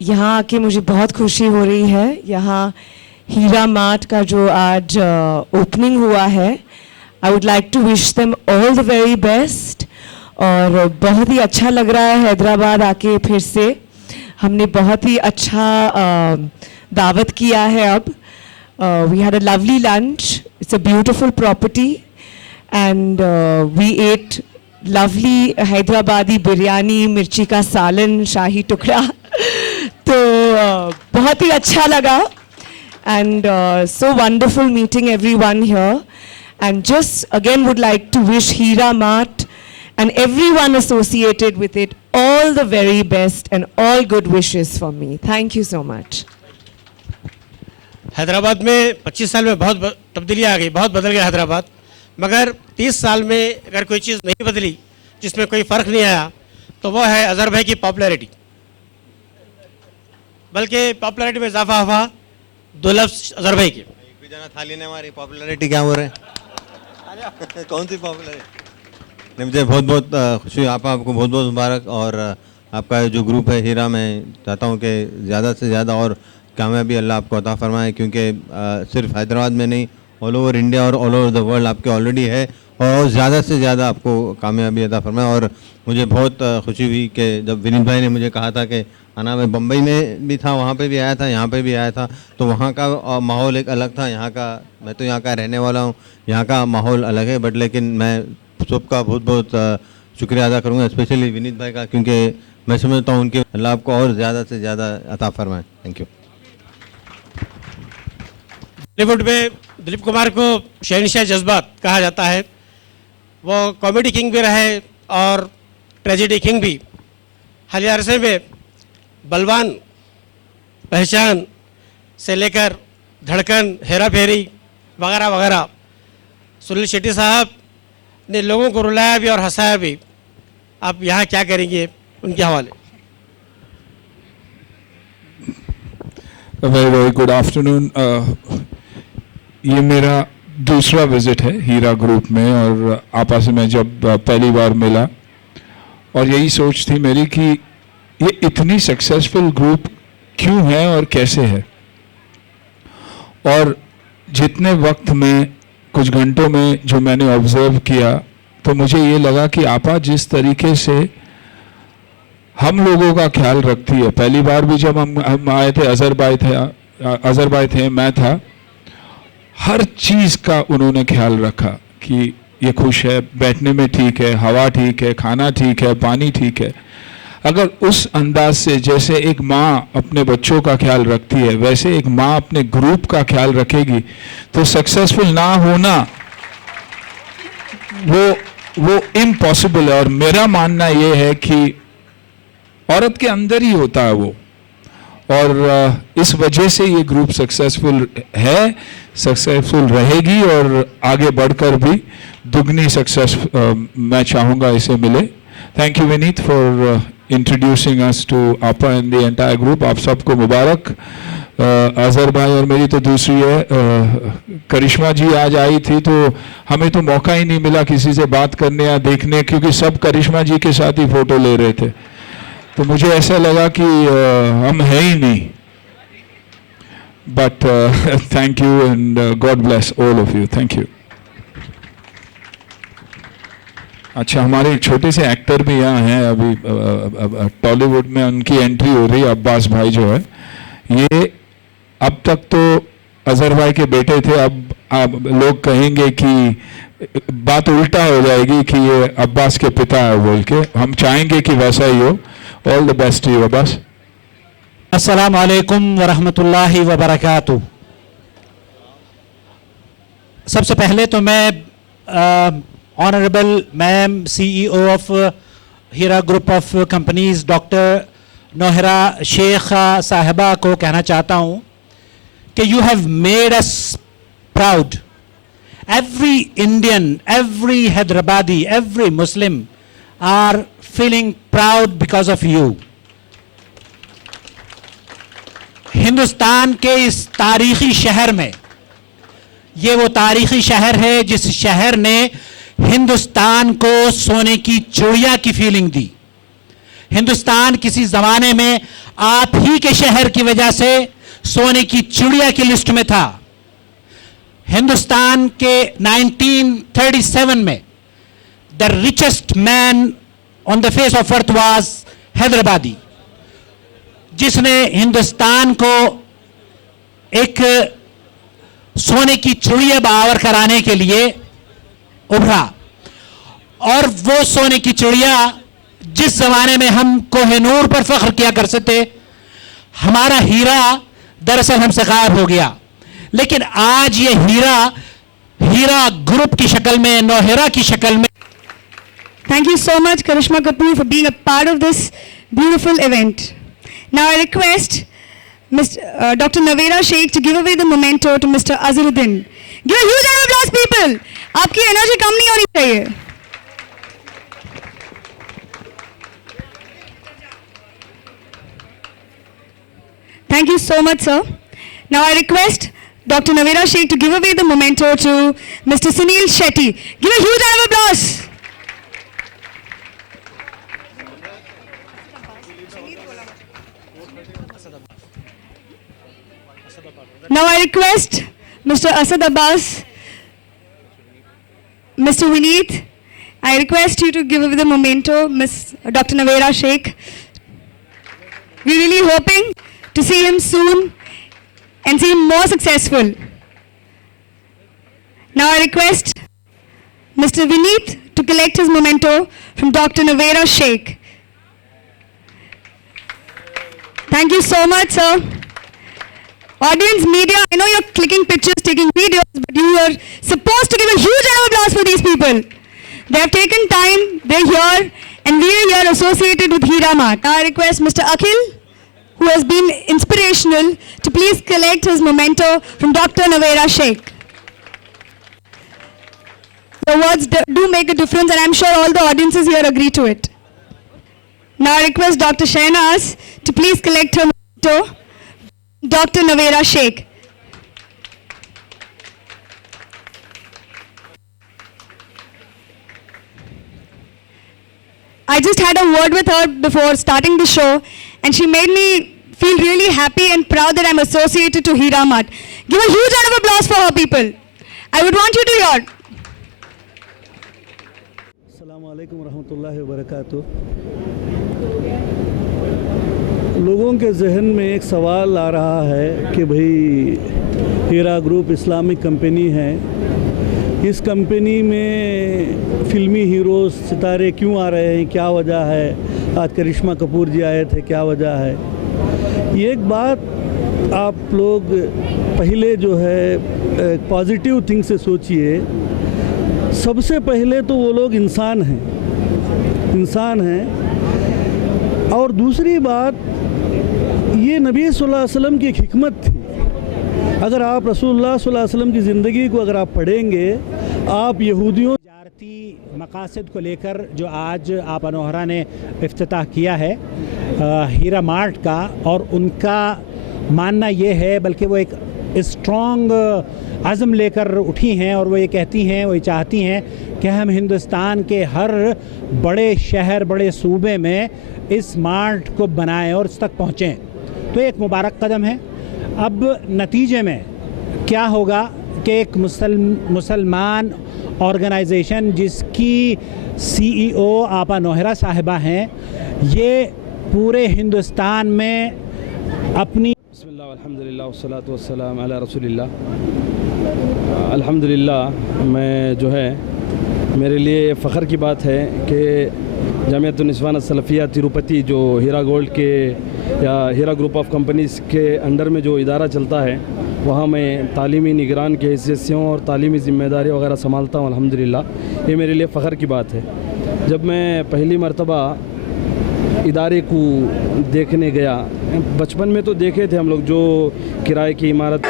यहाँ आके मुझे बहुत खुशी हो रही है। यहाँ हीरा मार्ट का जो आज ओपनिंग हुआ है, I would like to wish them all the very best. और बहुत ही अच्छा लग रहा है हैदराबाद आके फिर से। हमने बहुत ही अच्छा दावत किया है अब। We had a lovely lunch, it's a beautiful property and we ate lovely Hyderabadi biryani, मिर्ची का सालन, शाही टुकड़ा तो बहुत ही अच्छा लगा and so wonderful meeting everyone here, and just again would like to wish Hira Mart and everyone associated with it all the very best and all good wishes for me. Thank you so much. Hyderabad में 25 साल में बहुत तब्दीलियाँ आ गई, बहुत बदल गया हैदराबाद। मगर 30 साल में अगर कोई चीज़ नहीं बदली, जिसमें कोई फ़र्क नहीं आया, तो वो है अज़हर भाई की पॉपुलैरिटी। बल्कि पॉपुलैरिटी में इजाफा हुआ दो लफ्ज़ अज़हर भाई के। एक भी जना थाली ने हमारी पॉपुलैरिटी क्या हो रहे हैं कौन सी पॉपुलैरिटी? नहीं, मुझे बहुत बहुत खुशी, आपको बहुत बहुत मुबारक। और आपका जो ग्रुप है हीरा, मैं चाहता हूँ कि ज़्यादा से ज़्यादा और कामयाबी अल्लाह आपको अता फरमाए, क्योंकि सिर्फ हैदराबाद में नहीं, ऑल ओवर इंडिया और ऑल ओवर द वर्ल्ड आपके ऑलरेडी है, और ज़्यादा से ज़्यादा आपको कामयाबी अता फरमाए। और मुझे बहुत खुशी हुई कि जब विनीत भाई ने मुझे कहा था कि आना, मैं बम्बई में भी था, वहाँ पे भी आया था, यहाँ पे भी आया था, तो वहाँ का माहौल एक अलग था। यहाँ का, मैं तो यहाँ का रहने वाला हूँ, यहाँ का माहौल अलग है, बट लेकिन मैं सबका बहुत बहुत शुक्रिया अदा करूँगा, स्पेशली विनीत भाई का, क्योंकि मैं समझता हूँ उनके अल्लाह आपको और ज़्यादा से ज़्यादा अता फरमाए। Thank you. बॉलीवुड में दिलीप कुमार को शहंशाह जज्बात कहा जाता है। वो कॉमेडी किंग भी रहे और ट्रेजेडी किंग भी। हालिया अरसे में बलवान, पहचान से लेकर धड़कन, हेरा फेरी वगैरह वगैरह, सुनील शेट्टी साहब ने लोगों को रुलाया भी और हंसाया भी। आप यहाँ क्या करेंगे उनके हवाले? Very very good afternoon. ये मेरा दूसरा विज़िट है हीरा ग्रुप में, और आपा से मैं जब पहली बार मिला, और यही सोच थी मेरी कि ये इतनी सक्सेसफुल ग्रुप क्यों है और कैसे है। और जितने वक्त में, कुछ घंटों में जो मैंने ऑब्जर्व किया, तो मुझे ये लगा कि आपा जिस तरीके से हम लोगों का ख्याल रखती है। पहली बार भी जब हम आए थे, अज़हर भाई थे, मैं था, हर चीज़ का उन्होंने ख्याल रखा कि ये खुश है, बैठने में ठीक है, हवा ठीक है, खाना ठीक है, पानी ठीक है। अगर उस अंदाज से, जैसे एक माँ अपने बच्चों का ख्याल रखती है, वैसे एक माँ अपने ग्रुप का ख्याल रखेगी, तो सक्सेसफुल ना होना वो इम्पॉसिबल है। और मेरा मानना ये है कि औरत के अंदर ही होता है वो, और इस वजह से ये ग्रुप सक्सेसफुल है, सक्सेसफुल रहेगी, और आगे बढ़कर भी दुगनी सक्सेस मैं चाहूँगा इसे मिले। Thank you Vineet for introducing us to आपा एंड द एंटायर ग्रुप। आप सबको मुबारक। अज़हर भाई और मेरी तो दूसरी है, करिश्मा जी आज आई थी, तो हमें तो मौका ही नहीं मिला किसी से बात करने या देखने, क्योंकि सब करिश्मा जी के साथ ही फ़ोटो ले रहे थे, तो मुझे ऐसा लगा कि हम हैं ही नहीं। But thank you and God bless all of you. Thank you. अच्छा, हमारे एक छोटे से एक्टर भी यहाँ हैं अभी टॉलीवुड में, उनकी एंट्री हो रही है। अब्बास भाई जो है, ये अब तक तो अज़हर भाई के बेटे थे, अब लोग कहेंगे कि बात उल्टा हो जाएगी कि ये अब्बास के पिता है बोल के। हम चाहेंगे कि वैसा ही हो। All the best to you Abbas. अस्सलाम वालेकुम वरहमतुल्लाहि वबरकातुहू। सबसे पहले तो मैं honourable ma'am CEO of Heera group of companies doctor Nowhera Shaikh साहिबा को कहना चाहता हूँ कि you have made us proud. Every Indian, every Hyderabadi, every Muslim are feeling proud because of you. Hindustan के इस तारीखी शहर में, ये वो तारीखी शहर है जिस शहर ने हिंदुस्तान को सोने की चिड़िया की फीलिंग दी। हिंदुस्तान किसी जमाने में आप ही के शहर की वजह से सोने की चिड़िया की लिस्ट में था। हिंदुस्तान के 1937 में the richest man on the face of earth was Hyderabadi, जिसने हिंदुस्तान को एक सोने की चिड़िया बराबर कराने के लिए उभरा। और वो सोने की चिड़िया जिस जमाने में हम कोहिनूर पर फख्र किया करते थे, हमारा हीरा दरअसल हमसे गायब हो गया। लेकिन आज ये हीरा ग्रुप की शक्ल में, नौहेरा की शक्ल में। Thank you so much, Karishma Kapoor, for being a part of this beautiful event. Now I request Dr. Navera Sheikh to give away the memento to Mr. Azharuddin. Give a huge round of applause, people. आपकी energy कम नहीं होनी चाहिए। Thank you so much, sir. Now I request Dr. Navera Sheikh to give away the memento to Mr. Sunil Shetty. Give a huge round of applause. Now I request Mr. Asad Abbas, Mr. Vineet, I request you to give away the memento, Dr. Navera Sheikh. We're really hoping to see him soon and see him more successful. Now I request Mr. Vineet to collect his memento from Dr. Navera Sheikh. Thank you so much, sir. Audience, media, I know you're clicking pictures, taking videos, but you are supposed to give a huge round of applause for these people. They have taken time, they're here, and we are here associated with Hira Mart. Now I request Mr. Akhil, who has been inspirational, to please collect his memento from Dr. Navera Sheikh. The words do make a difference, and I'm sure all the audiences here agree to it. Now I request Dr. Shahnaz to please collect her memento, Dr. Navera Sheikh. I just had a word with her before starting the show, and she made me feel really happy and proud that I'm associated to Hira Mart. Give a huge round of applause for her, people. I would want you to hear. अस्सलामु अलैकुम रहमतुल्लाहि व बरकातुहू। लोगों के जहन में एक सवाल आ रहा है कि भाई हीरा ग्रुप इस्लामिक कंपनी है, इस कंपनी में फ़िल्मी हीरोज़ सितारे क्यों आ रहे हैं, क्या वजह है? आज करिश्मा कपूर जी आए थे, क्या वजह है? ये एक बात आप लोग पहले जो है पॉजिटिव थिंग से सोचिए। सबसे पहले तो वो लोग इंसान हैं। और दूसरी बात, ये नबी सल्लल्लाहु अलैहि वसल्लम की एक हिकमत थी। अगर आप रसूलुल्लाह सल्लल्लाहु अलैहि वसल्लम की ज़िंदगी को अगर आप पढ़ेंगे, आप यहूदियों तिजारती मकासद को लेकर जो आज आपा नौहरा ने इफ्तिताह किया है हीरा मार्ट का, और उनका मानना ये है, बल्कि वो एक स्ट्रॉन्ग आज़म लेकर उठी हैं और वो ये कहती हैं, वो ये चाहती हैं कि हम हिंदुस्तान के हर बड़े शहर, बड़े सूबे में इस मार्ट को बनाएं और इस तक पहुँचें। तो एक मुबारक कदम है। अब नतीजे में क्या होगा कि एक मुसलमान ऑर्गेनाइजेशन जिसकी CEO आपा नौहरा साहिबा हैं, ये पूरे हिंदुस्तान में अपनी बिस्मिल्लाह अल्हम्दुलिल्लाह वस्सलातु वस्सलाम अला रसूलिल्लाह। अल्हम्दुलिल्लाह, मैं जो है, मेरे लिए फ़ख्र की बात है कि जामियतुन निस्वान सलफ़िया तिरुपति जो हीरा गोल्ड के या हीरा ग्रुप ऑफ कंपनीज़ के अंडर में जो इदारा चलता है, वहाँ मैं तालीमी निगरान के हैसियत से हूँ और तालीमी ज़िम्मेदारी वगैरह संभालता हूँ। अल्हम्दुलिल्लाह, ये मेरे लिए फ़ख्र की बात है। जब मैं पहली मरतबा इदारे को देखने गया, बचपन में तो देखे थे हम लोग जो किराए की इमारत।